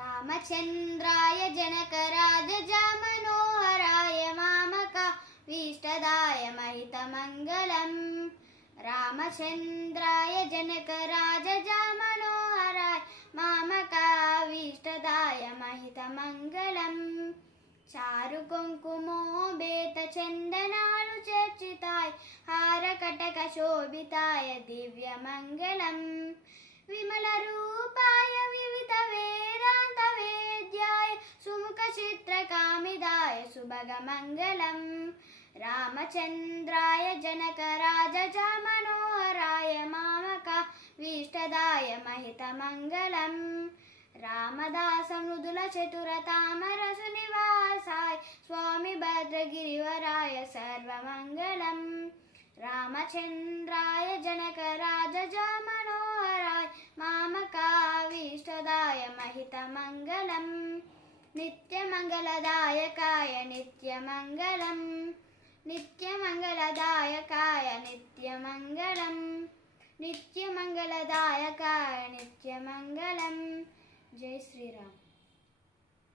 रामचन्द्राय जनकराजमनोहराय मामकाभीष्टदाय महितमङ्गलम् रामचन्द्राय जनकराजमनोहराय मामकाभीष्टदाय महितमङ्गलम् चारु कुङ्कुमोपेत चन्दनानु चर्चिताय हारकटक शोभिताय दिव्यमङ्गलम् विमलरूपाय विविध वेदान्त वेद्याय सुमुखचित्रकामिदाय सुभगमङ्गलम् रामचन्द्राय जनकराजमनोहराय मामकाभीष्टदाय महितमङ्गलम् रामदास मृदुल चतुर तामरसु निवासाय स्वामी भद्रगिरिवराय सर्वमङ्गलम् रामचन्द्राय जनकराजमनोहराय मामकाभीष्टदाय महितमङ्गलम् नित्यमङ्गलदायकाय नित्यमङ्गलम् नित्यमङ्गलदायकाय नित्यमङ्गलम् नित्यमङ्गलदायकाय नित्यमङ्गलम् जय श्री राम।